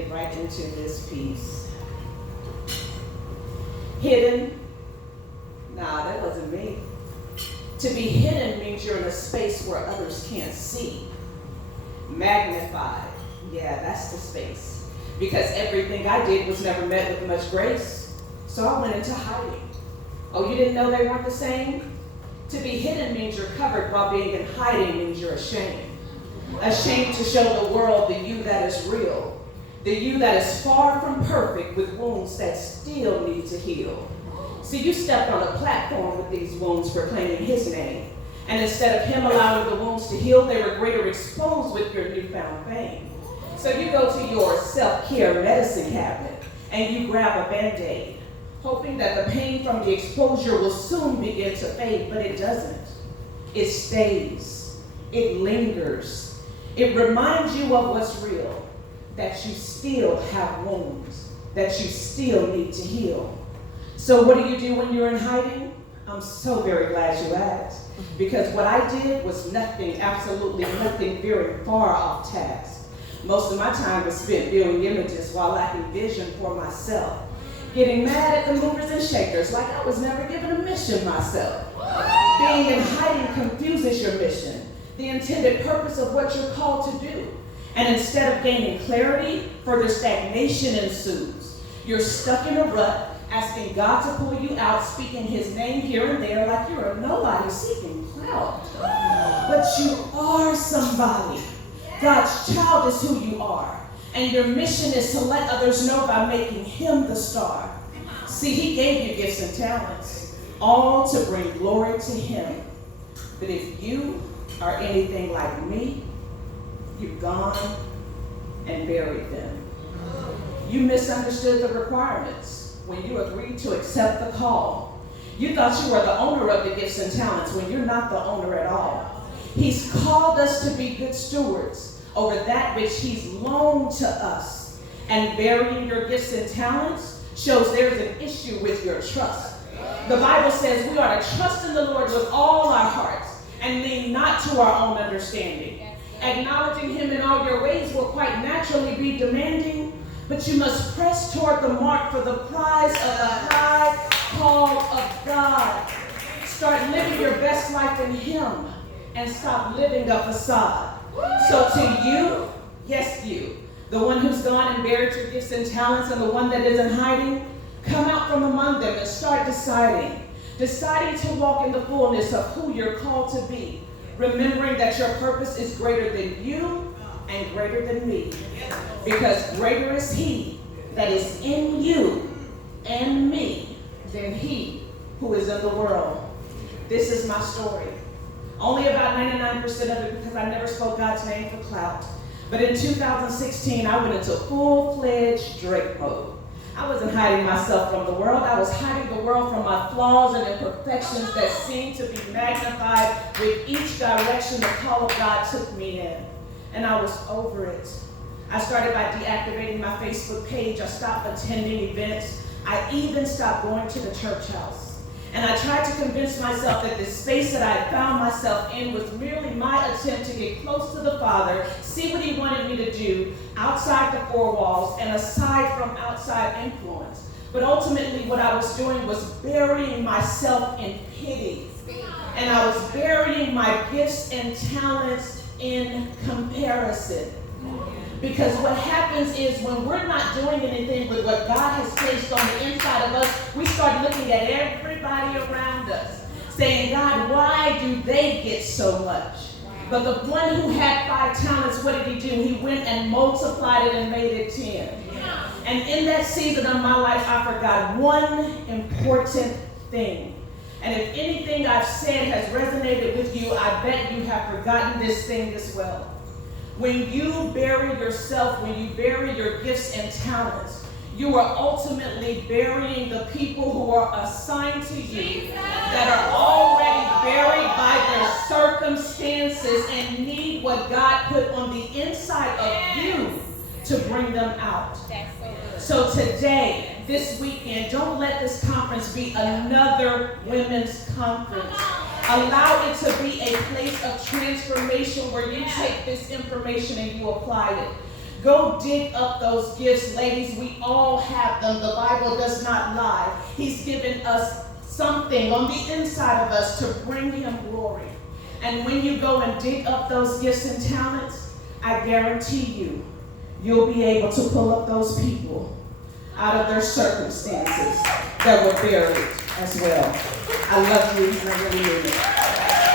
get right into this piece. Hidden? Nah, that wasn't me. To be hidden means you're in a space where others can't see. Magnified, yeah, that's the space. Because everything I did was never met with much grace, so I went into hiding. Oh, you didn't know they weren't the same? To be hidden means you're covered, while being in hiding means you're ashamed. Ashamed to show the world the you that is real, the you that is far from perfect with wounds that still need to heal. See, you stepped on a platform with these wounds proclaiming his name. And instead of him allowing the wounds to heal, they were greater exposed with your newfound fame. So you go to your self-care medicine cabinet and you grab a Band-Aid, hoping that the pain from the exposure will soon begin to fade, but it doesn't. It stays. It lingers. It reminds you of what's real, that you still have wounds, that you still need to heal. So what do you do when you're in hiding? I'm so very glad you asked, because what I did was nothing, absolutely nothing very far off task. Most of my time was spent viewing images while lacking vision for myself, getting mad at the movers and shakers like I was never given a mission myself. Being in hiding confuses your mission, the intended purpose of what you're called to do. And instead of gaining clarity, further stagnation ensues. You're stuck in a rut, asking God to pull you out, speaking his name here and there like you're a nobody seeking clout. But you are somebody. God's child is who you are. And your mission is to let others know by making him the star. See, he gave you gifts and talents, all to bring glory to him. But if you are anything like me, you've gone and buried them. You misunderstood the requirements when you agreed to accept the call. You thought you were the owner of the gifts and talents when you're not the owner at all. He's called us to be good stewards over that which he's loaned to us. And burying your gifts and talents shows there's an issue with your trust. The Bible says we are to trust in the Lord with all our hearts and lean not to our own understanding. Acknowledging him in all your ways will quite naturally be demanding, but you must press toward the mark for the prize of the high call of God. Start living your best life in him and stop living a facade. So to you, yes you, the one who's gone and buried your gifts and talents and the one that is in hiding, come out from among them and start deciding to walk in the fullness of who you're called to be, remembering that your purpose is greater than you and greater than me. Because greater is he that is in you and me than he who is in the world. This is my story. Only about 99% of it because I never spoke God's name for clout. But in 2016, I went into full-fledged Drake mode. I wasn't hiding myself from the world. I was hiding the world from my flaws and imperfections that seemed to be magnified with each direction the call of God took me in. And I was over it. I started by deactivating my Facebook page. I stopped attending events. I even stopped going to the church house. And I tried to convince myself that the space that I had found myself in was merely my attempt to get close to the Father, see what he wanted me to do outside the four walls and aside from outside influence. But ultimately what I was doing was burying myself in pity. And I was burying my gifts and talents in comparison. Because what happens is when we're not doing anything with what God has placed on the inside of us, we start looking at everybody around us, saying, God, why do they get so much? But the one who had 5 talents, what did he do? He went and multiplied it and made it 10. And in that season of my life, I forgot one important thing. And if anything I've said has resonated with you, I bet you have forgotten this thing as well. When you bury yourself, when you bury your gifts and talents, you are ultimately burying the people who are assigned to you that are already buried by their circumstances and need what God put on the inside of you to bring them out. So today, this weekend, don't let this conference be another women's conference. Allow it to be a place of transformation where you take this information and you apply it. Go dig up those gifts, ladies. We all have them. The Bible does not lie. He's given us something on the inside of us to bring him glory. And when you go and dig up those gifts and talents, I guarantee you, you'll be able to pull up those people out of their circumstances that were buried as well. I love you, and I really mean it.